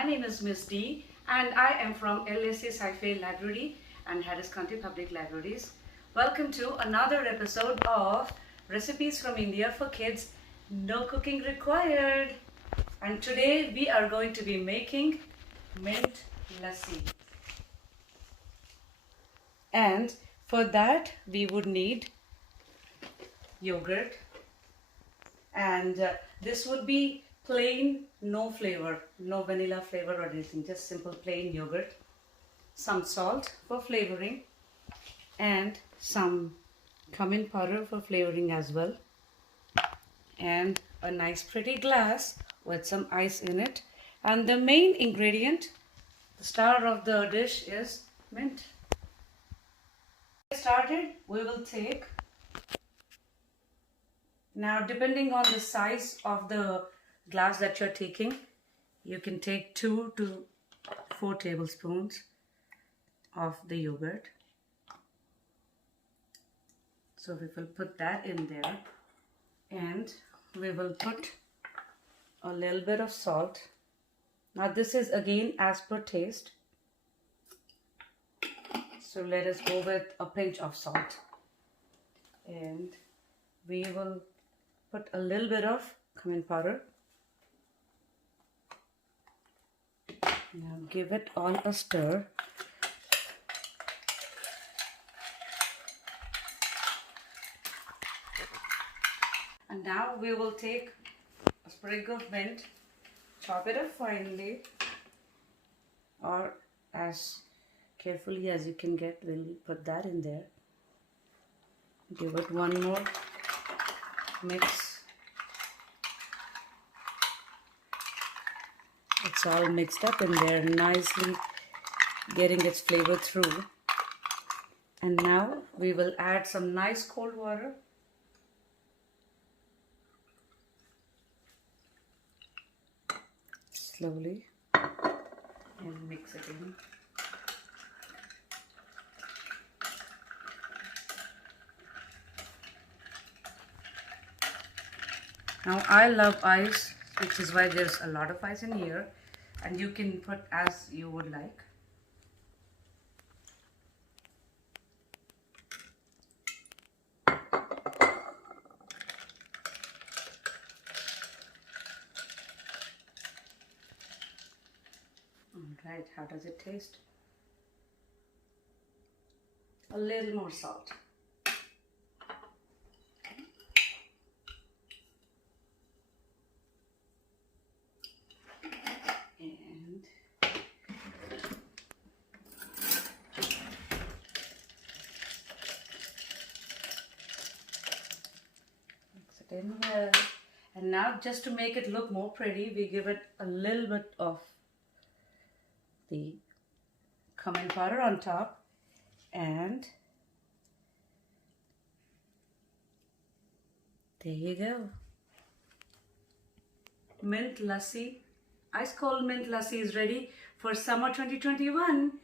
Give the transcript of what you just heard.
My name is Miss D and I am from lsccyfairlibrary and Harris County Public Libraries. Welcome to another episode of Recipes from India for Kids, No Cooking Required. And today we are going to be making Mint Lassi. And for that we would need yogurt, and this would be plain, no flavor, no vanilla flavor or anything, just simple plain yogurt, some salt for flavoring, and some cumin powder for flavoring as well, and a nice pretty glass with some ice in it. And the main ingredient, the star of the dish, is mint. To get started, we will take, now depending on the size of the glass that you're taking, you can take 2 to 4 tablespoons of the yogurt. So we will put that in there, and we will put a little bit of salt. Now this is again as per taste, so let us go with a pinch of salt, and we will put a little bit of cumin powder. Now give it all a stir. And now we will take a sprig of mint, chop it up finely, or as carefully as you can get. We'll put that in there. Give it one more mix. It's all mixed up in there, nicely getting its flavor through. And now we will add some nice cold water. Slowly, and mix it in. Now I love ice, which is why there's a lot of ice in here, and you can put as you would like. Alright, how does it taste? A little more salt. And mix it in well. And now, just to make it look more pretty, we give it a little bit of the cumin powder on top, and there you go. Mint Lassi, ice cold mint lassi is ready for summer 2021.